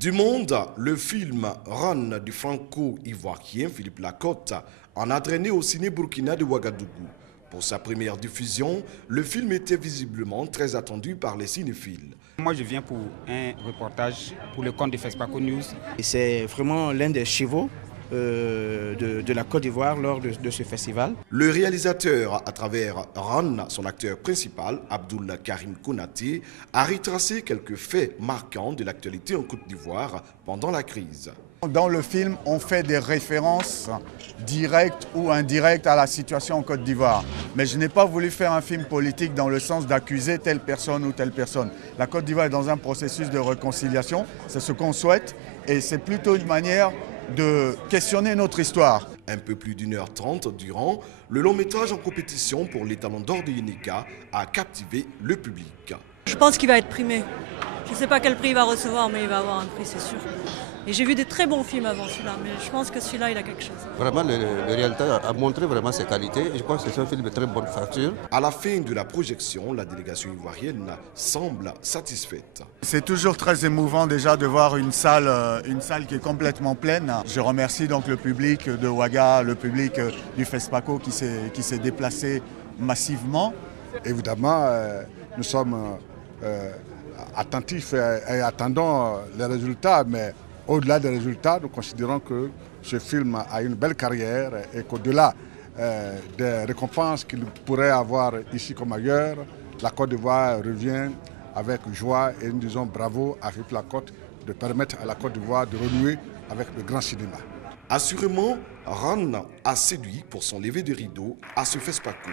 Du monde, le film Run du franco-ivoirien Philippe Lacotte en a traîné au ciné burkina de Ouagadougou. Pour sa première diffusion, le film était visiblement très attendu par les cinéphiles. Moi, je viens pour un reportage pour le compte de Fespaco News. C'est vraiment l'un des chevaux de la Côte d'Ivoire lors de ce festival. Le réalisateur, à travers Ran, son acteur principal, Abdoul Karim Konaté, a retracé quelques faits marquants de l'actualité en Côte d'Ivoire pendant la crise. Dans le film, on fait des références directes ou indirectes à la situation en Côte d'Ivoire. Mais je n'ai pas voulu faire un film politique dans le sens d'accuser telle personne ou telle personne. La Côte d'Ivoire est dans un processus de réconciliation, c'est ce qu'on souhaite, et c'est plutôt une manière de questionner notre histoire. Un peu plus d'1h30 durant, le long métrage en compétition pour les Talons d'Or de Yenika a captivé le public. Je pense qu'il va être primé. Je ne sais pas quel prix il va recevoir, mais il va avoir un prix, c'est sûr. Et j'ai vu des très bons films avant celui-là, mais je pense que celui-là, il a quelque chose. Vraiment, le réalisateur a montré vraiment ses qualités et je pense que c'est un film de très bonne facture. À la fin de la projection, la délégation ivoirienne semble satisfaite. C'est toujours très émouvant déjà de voir une salle qui est complètement pleine. Je remercie donc le public de Ouaga, le public du Fespaco qui s'est déplacé massivement. Évidemment, nous sommes attentifs et attendons les résultats, mais au-delà des résultats, nous considérons que ce film a une belle carrière et qu'au-delà des récompenses qu'il pourrait avoir ici comme ailleurs, la Côte d'Ivoire revient avec joie et nous disons bravo à Philippe Lacotte de permettre à la Côte d'Ivoire de renouer avec le grand cinéma. Assurément, Ran a séduit pour son lever de rideau à ce Fespaco.